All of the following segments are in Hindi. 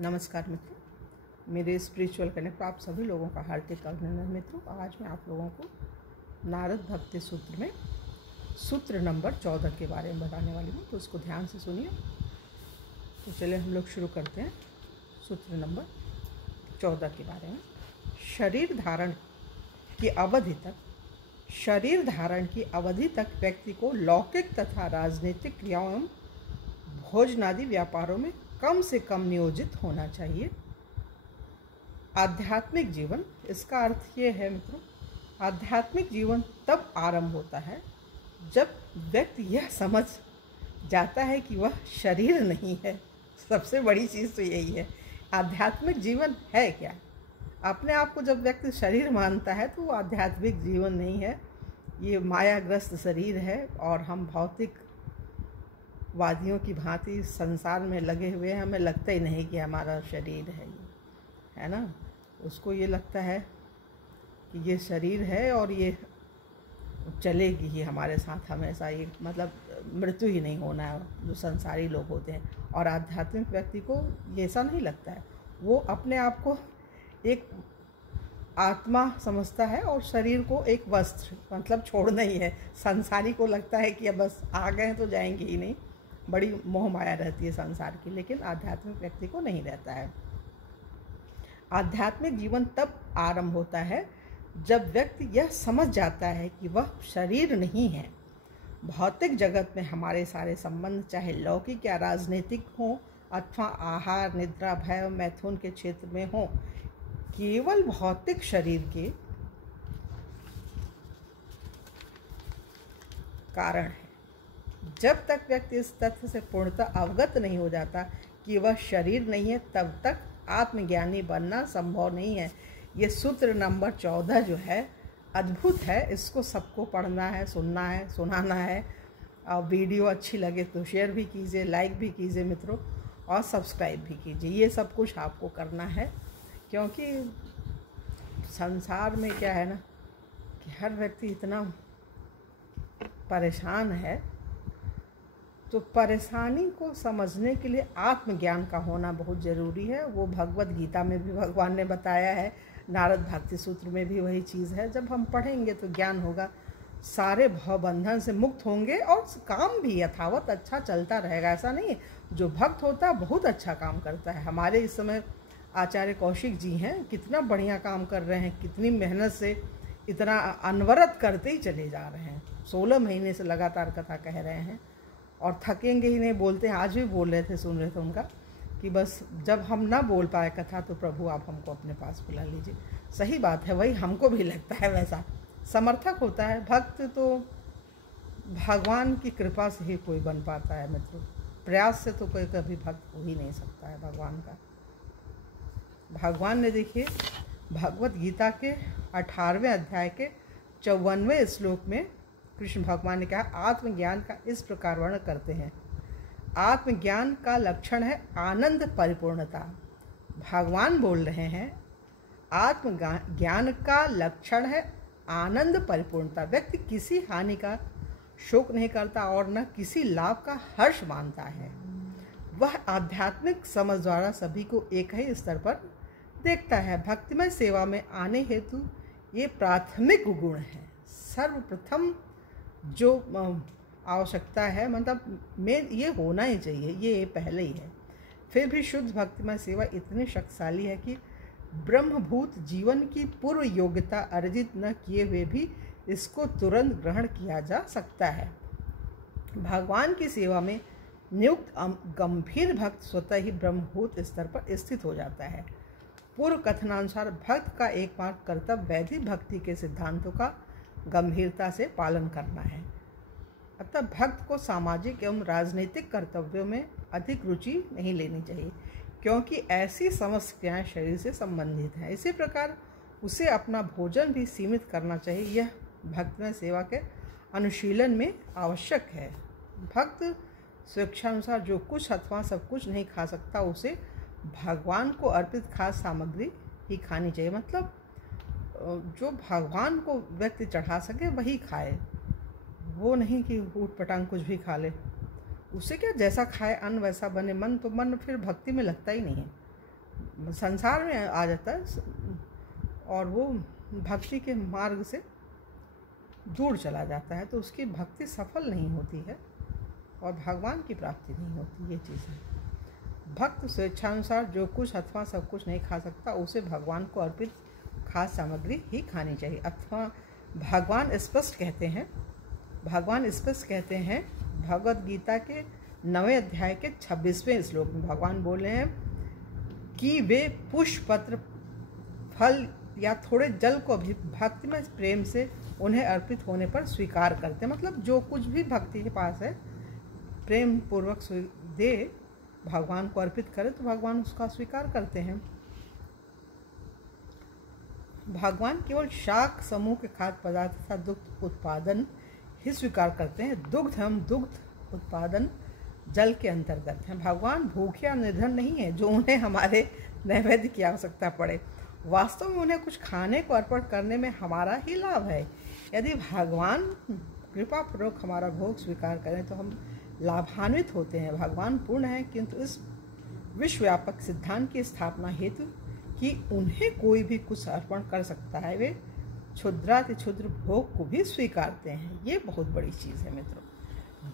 नमस्कार मित्रों, मेरे स्पिरिचुअल कनेक्ट आप सभी लोगों का हार्दिक अभिनंदन। मित्रों, आज मैं आप लोगों को नारद भक्ति सूत्र में सूत्र नंबर 14 के बारे में बताने वाली हूँ, तो उसको ध्यान से सुनिए। तो चलिए हम लोग शुरू करते हैं सूत्र नंबर 14 के बारे में। शरीर धारण की अवधि तक व्यक्ति को लौकिक तथा राजनीतिक क्रियाओं एवं भोजनादि व्यापारों में कम से कम नियोजित होना चाहिए। आध्यात्मिक जीवन, इसका अर्थ ये है मित्रों, आध्यात्मिक जीवन तब आरंभ होता है जब व्यक्ति यह समझ जाता है कि वह शरीर नहीं है। सबसे बड़ी चीज़ तो यही है। आध्यात्मिक जीवन है क्या? अपने आप को जब व्यक्ति शरीर मानता है तो वो आध्यात्मिक जीवन नहीं है, ये मायाग्रस्त शरीर है और हम भौतिक वादियों की भांति संसार में लगे हुए हैं। हमें लगता ही नहीं कि हमारा शरीर है, ये है ना। उसको ये लगता है कि ये शरीर है और ये चलेगी ही हमारे साथ हमेशा, ये मतलब मृत्यु ही नहीं होना है, जो संसारी लोग होते हैं। और आध्यात्मिक व्यक्ति को ये ऐसा नहीं लगता है। वो अपने आप को एक आत्मा समझता है और शरीर को एक वस्त्र, मतलब छोड़ना ही है। संसारी को लगता है कि अब बस आ गए तो जाएंगे ही नहीं, बड़ी मोह माया रहती है संसार की, लेकिन आध्यात्मिक व्यक्ति को नहीं रहता है। आध्यात्मिक जीवन तब आरंभ होता है जब व्यक्ति यह समझ जाता है कि वह शरीर नहीं है। भौतिक जगत में हमारे सारे संबंध, चाहे लौकिक या राजनीतिक हों अथवा आहार, निद्रा, भय, मैथुन के क्षेत्र में हों, केवल भौतिक शरीर के कारण है। जब तक व्यक्ति इस तथ्य से पूर्णतः अवगत नहीं हो जाता कि वह शरीर नहीं है, तब तक आत्मज्ञानी बनना संभव नहीं है। ये सूत्र नंबर 14 जो है अद्भुत है। इसको सबको पढ़ना है, सुनना है, सुनाना है। और वीडियो अच्छी लगे तो शेयर भी कीजिए, लाइक भी कीजिए मित्रों, और सब्सक्राइब भी कीजिए। ये सब कुछ आपको करना है, क्योंकि संसार में क्या है ना कि हर व्यक्ति इतना परेशान है, तो परेशानी को समझने के लिए आत्मज्ञान का होना बहुत ज़रूरी है। वो भगवत गीता में भी भगवान ने बताया है, नारद भक्ति सूत्र में भी वही चीज़ है। जब हम पढ़ेंगे तो ज्ञान होगा, सारे भवबंधन से मुक्त होंगे और काम भी यथावत अच्छा चलता रहेगा। ऐसा नहीं है, जो भक्त होता है बहुत अच्छा काम करता है। हमारे इस समय आचार्य कौशिक जी हैं, कितना बढ़िया काम कर रहे हैं, कितनी मेहनत से इतना अनवरत करते ही चले जा रहे हैं। 16 महीने से लगातार कथा कह रहे हैं और थकेंगे ही नहीं, बोलते हैं। आज भी बोल रहे थे, सुन रहे थे उनका, कि बस जब हम ना बोल पाए कथा तो प्रभु आप हमको अपने पास बुला लीजिए। सही बात है, वही हमको भी लगता है। वैसा समर्थक होता है भक्त, तो भगवान की कृपा से ही कोई बन पाता है मित्रों। प्रयास से तो कोई कभी भक्त हो ही नहीं सकता है भगवान का। भगवान ने देखिए भगवत गीता के 18वें अध्याय के 54वें श्लोक में कृष्ण भगवान ने कहा, आत्मज्ञान का इस प्रकार वर्णन करते हैं। आत्मज्ञान का लक्षण है आनंद परिपूर्णता। भगवान बोल रहे हैं आत्मज्ञान का लक्षण है आनंद परिपूर्णता। व्यक्ति किसी हानि का शोक नहीं करता और न किसी लाभ का हर्ष मानता है। वह आध्यात्मिक समझ द्वारा सभी को एक ही स्तर पर देखता है। भक्तिमय सेवा में आने हेतु ये प्राथमिक गुण है। सर्वप्रथम जो आवश्यकता है, मतलब में ये होना ही चाहिए, ये पहले ही है। फिर भी शुद्ध भक्तिमय सेवा इतनी शक्तिशाली है कि ब्रह्मभूत जीवन की पूर्व योग्यता अर्जित न किए हुए भी इसको तुरंत ग्रहण किया जा सकता है। भगवान की सेवा में नियुक्त गंभीर भक्त स्वतः ही ब्रह्मभूत स्तर पर स्थित हो जाता है। पूर्व कथनानुसार भक्त का एकमात्र कर्तव्य वैदिक भक्ति के सिद्धांतों का गंभीरता से पालन करना है। अतः भक्त को सामाजिक एवं राजनीतिक कर्तव्यों में अधिक रुचि नहीं लेनी चाहिए, क्योंकि ऐसी समस्त क्रियाएं शरीर से संबंधित हैं। इसी प्रकार उसे अपना भोजन भी सीमित करना चाहिए। यह भक्तिमय सेवा के अनुशीलन में आवश्यक है। भक्त स्वेच्छानुसार जो कुछ अथवा सब कुछ नहीं खा सकता, उसे भगवान को अर्पित खाद्य सामग्री ही खानी चाहिए। मतलब जो भगवान को व्यक्ति चढ़ा सके वही खाए, वो नहीं कि ऊट पटांग कुछ भी खा ले। उससे क्या, जैसा खाए अन्न वैसा बने मन, तो मन फिर भक्ति में लगता ही नहीं है। संसार में आ जाता है और वो भक्ति के मार्ग से दूर चला जाता है, तो उसकी भक्ति सफल नहीं होती है और भगवान की प्राप्ति नहीं होती। ये चीज़ है। भक्त स्वेच्छानुसार जो कुछ अथवा सब कुछ नहीं खा सकता, उसे भगवान को अर्पित खास सामग्री ही खानी चाहिए। अथवा भगवान स्पष्ट कहते हैं भगवत गीता के 9वें अध्याय के 26वें श्लोक में भगवान बोले हैं कि वे पुष्प, पत्र, फल या थोड़े जल को भी भक्ति में प्रेम से उन्हें अर्पित होने पर स्वीकार करते हैं। मतलब जो कुछ भी भक्ति के पास है प्रेम पूर्वक दे, भगवान को अर्पित करे तो भगवान उसका स्वीकार करते हैं। भगवान केवल शाक समूह के खाद्य पदार्थ तथा दुग्ध उत्पादन ही स्वीकार करते हैं। दुग्ध उत्पादन जल के अंतर्गत है। भगवान भूखे या निर्धन नहीं है जो उन्हें हमारे नैवेद्य की आवश्यकता पड़े। वास्तव में उन्हें कुछ खाने को अर्पण करने में हमारा ही लाभ है। यदि भगवान कृपा पूर्वक हमारा भोग स्वीकार करें तो हम लाभान्वित होते हैं। भगवान पूर्ण है, किंतु इस विश्वव्यापक सिद्धांत की स्थापना हेतु कि उन्हें कोई भी कुछ अर्पण कर सकता है, वे क्षुद्राति क्षुद्र भोग को भी स्वीकारते हैं। ये बहुत बड़ी चीज़ है मित्रों।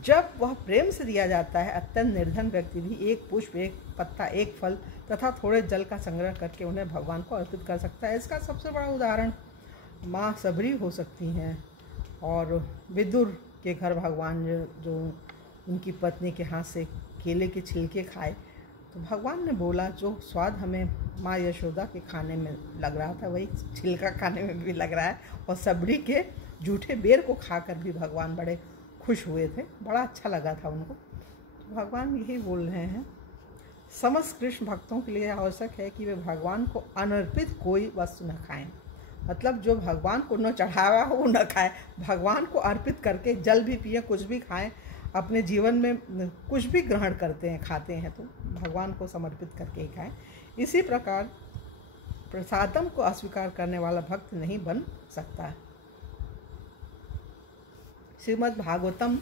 जब वह प्रेम से दिया जाता है, अत्यंत निर्धन व्यक्ति भी एक पुष्प, एक पत्ता, एक फल तथा थोड़े जल का संग्रह करके उन्हें भगवान को अर्पित कर सकता है। इसका सबसे बड़ा उदाहरण माँ सबरी हो सकती हैं और विदुर के घर भगवान जो उनकी पत्नी के हाथ से केले के छिलके खाए, तो भगवान ने बोला जो स्वाद हमें माँ यशोदा के खाने में लग रहा था वही छिलका खाने में भी लग रहा है। और सबरी के जूठे बेर को खाकर भी भगवान बड़े खुश हुए थे, बड़ा अच्छा लगा था उनको। तो भगवान यही बोल रहे हैं, समस्त कृष्ण भक्तों के लिए आवश्यक है कि वे भगवान को अनर्पित कोई वस्तु न खाएं। मतलब जो भगवान को न चढ़ावा हो वो न खाए, भगवान को अर्पित करके जल भी पिए, कुछ भी खाएं, अपने जीवन में कुछ भी ग्रहण करते हैं, खाते हैं तो भगवान को समर्पित करके ही खाएं। इसी प्रकार प्रसादम को अस्वीकार करने वाला भक्त नहीं बन सकता है। श्रीमद् भागवतम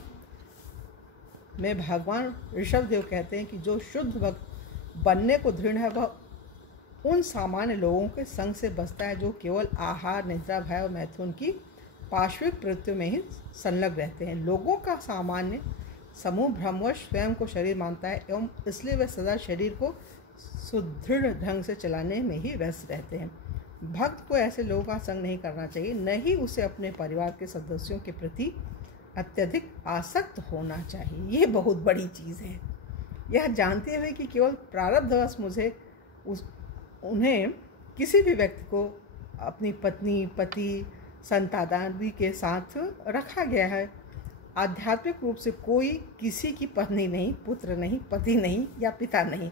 में भगवान ऋषभदेव कहते हैं कि जो शुद्ध भक्त बनने को दृढ़ है वह उन सामान्य लोगों के संग से बचता है जो केवल आहार, निद्रा, भय और मैथुन की पार्श्विक प्रवृत्तियों में ही संलग्न रहते हैं। लोगों का सामान्य समूह भ्रमवश स्वयं को शरीर मानता है एवं इसलिए वे सदा शरीर को सुदृढ़ ढंग से चलाने में ही व्यस्त रहते हैं। भक्त को ऐसे लोगों का संग नहीं करना चाहिए, न ही उसे अपने परिवार के सदस्यों के प्रति अत्यधिक आसक्त होना चाहिए। ये बहुत बड़ी चीज़ है। यह जानते हुए कि केवल प्रारब्धवश उन्हें किसी भी व्यक्ति को अपनी पत्नी, पति, संतान आदि के साथ रखा गया है। आध्यात्मिक रूप से कोई किसी की पत्नी नहीं, पुत्र नहीं, पति नहीं या पिता नहीं।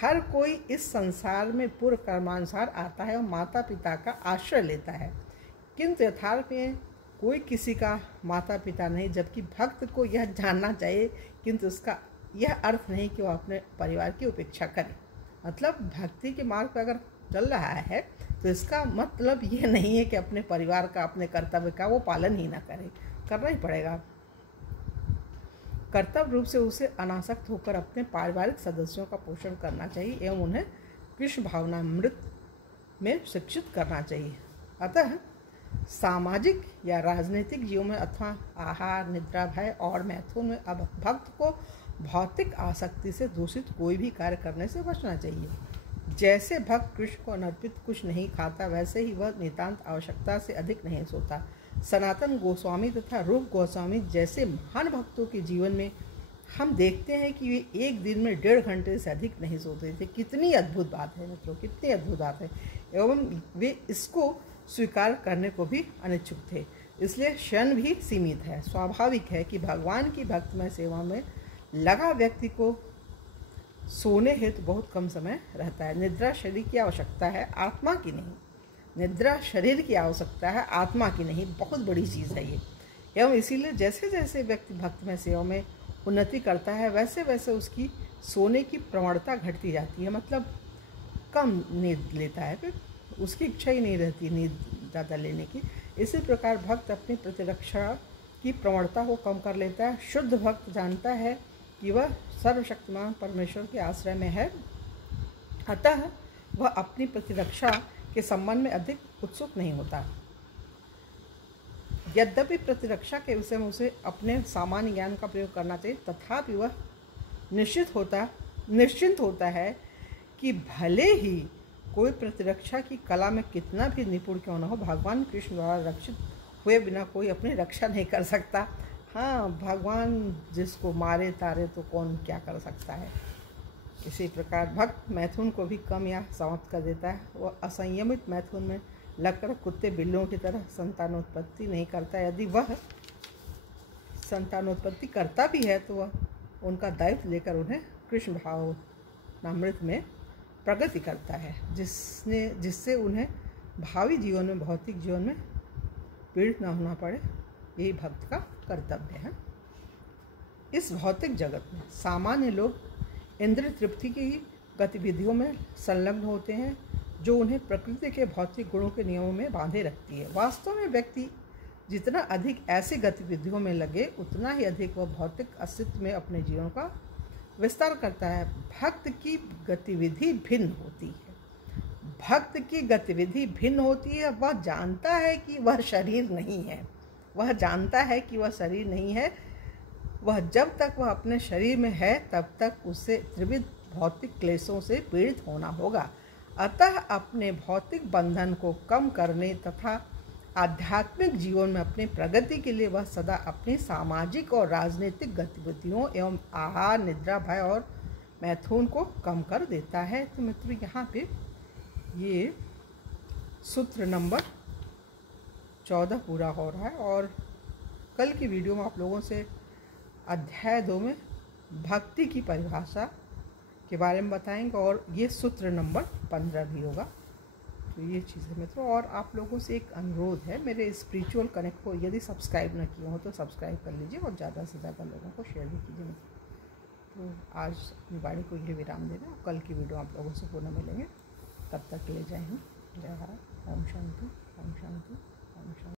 हर कोई इस संसार में पूर्व कर्मानुसार आता है और माता पिता का आश्रय लेता है, किंतु यथार्थ में कोई किसी का माता पिता नहीं। जबकि भक्त को यह जानना चाहिए, किंतु उसका यह अर्थ नहीं कि वह अपने परिवार की उपेक्षा करे। मतलब भक्ति के मार्ग पर अगर चल रहा है तो इसका मतलब ये नहीं है कि अपने परिवार का, अपने कर्तव्य का वो पालन ही ना करे, करना ही पड़ेगा। कर्तव्य रूप से उसे अनासक्त होकर अपने पारिवारिक सदस्यों का पोषण करना चाहिए एवं उन्हें कृष्ण भावनामृत में शिक्षित करना चाहिए। अतः सामाजिक या राजनीतिक जीवन में अथवा आहार, निद्रा, भय और मैथुन में अब भक्त को भौतिक आसक्ति से दूषित कोई भी कार्य करने से बचना चाहिए। जैसे भक्त कृष्ण को अनर्पित कुछ नहीं खाता, वैसे ही वह नितांत आवश्यकता से अधिक नहीं सोता। सनातन गोस्वामी तथा रूप गोस्वामी जैसे महान भक्तों के जीवन में हम देखते हैं कि वे एक दिन में 1.5 घंटे से अधिक नहीं सोते थे। कितनी अद्भुत बात है मित्रों, कितनी अद्भुत बात है। एवं वे इसको स्वीकार करने को भी अनिच्छुक थे, इसलिए क्षण भी सीमित है। स्वाभाविक है कि भगवान की भक्तमय सेवा में लगा व्यक्ति को सोने हेतु बहुत कम समय रहता है। निद्रा शरीर की आवश्यकता है, आत्मा की नहीं। निद्रा शरीर की आवश्यकता है, आत्मा की नहीं। बहुत बड़ी चीज़ है ये। एवं इसीलिए जैसे जैसे व्यक्ति भक्तमय सेवा में उन्नति करता है, वैसे वैसे उसकी सोने की प्रवणता घटती जाती है। मतलब कम नींद लेता है, फिर उसकी इच्छा ही नहीं रहती नींद ज़्यादा लेने की। इसी प्रकार भक्त अपनी प्रतिरक्षा की प्रवणता को कम कर लेता है। शुद्ध भक्त जानता है कि वह सर्वशक्तिमान परमेश्वर के आश्रय में है, अतः वह अपनी प्रतिरक्षा के संबंध में अधिक उत्सुक नहीं होता। यद्यपि प्रतिरक्षा के विषय में उसे अपने सामान्य ज्ञान का प्रयोग करना चाहिए, तथापि वह निश्चिंत होता है कि भले ही कोई प्रतिरक्षा की कला में कितना भी निपुण क्यों न हो, भगवान कृष्ण द्वारा रक्षित हुए बिना कोई अपनी रक्षा नहीं कर सकता। हाँ, भगवान जिसको मारे तारे तो कौन क्या कर सकता है। इसी प्रकार भक्त मैथुन को भी कम या समाप्त कर देता है। वह असंयमित मैथुन में लगकर कुत्ते बिल्लियों की तरह संतानोत्पत्ति नहीं करता। यदि वह संतानोत्पत्ति करता भी है तो वह उनका दायित्व लेकर उन्हें कृष्ण भावनामृत में प्रगति करता है, जिससे उन्हें भावी जीवन में, भौतिक जीवन में पीड़ित न होना पड़े। यही भक्त का कर्तव्य है। इस भौतिक जगत में सामान्य लोग इंद्रिय तृप्ति की गतिविधियों में संलग्न होते हैं, जो उन्हें प्रकृति के भौतिक गुणों के नियमों में बांधे रखती है। वास्तव में व्यक्ति जितना अधिक ऐसी गतिविधियों में लगे, उतना ही अधिक वह भौतिक अस्तित्व में अपने जीवन का विस्तार करता है। भक्त की गतिविधि भिन्न होती है। भक्त की गतिविधि भिन्न होती है। वह जानता है कि वह शरीर नहीं है। वह जानता है कि वह शरीर नहीं है। वह जब तक वह अपने शरीर में है, तब तक उसे त्रिविध भौतिक क्लेशों से पीड़ित होना होगा। अतः अपने भौतिक बंधन को कम करने तथा आध्यात्मिक जीवन में अपनी प्रगति के लिए वह सदा अपनी सामाजिक और राजनीतिक गतिविधियों एवं आहार, निद्रा, भय और मैथुन को कम कर देता है। तो मित्रों, यहाँ पे ये सूत्र नंबर 14 पूरा हो रहा है और कल की वीडियो में आप लोगों से अध्याय 2 में भक्ति की परिभाषा के बारे में बताएंगे और ये सूत्र नंबर 15 भी होगा। तो ये चीज़ है मित्रों। और आप लोगों से एक अनुरोध है, मेरे स्पिरिचुअल कनेक्ट को यदि सब्सक्राइब न किए हो तो सब्सक्राइब कर लीजिए और ज़्यादा से ज़्यादा लोगों को शेयर भी कीजिए मित्रों। तो आज अपनी वाणी को यही विराम देना। कल की वीडियो आप लोगों से पुनः मिलेंगे। तब तक के लिए जय हिंद, जय भारत। ओम शांति, ओम शांति, ओम शांति।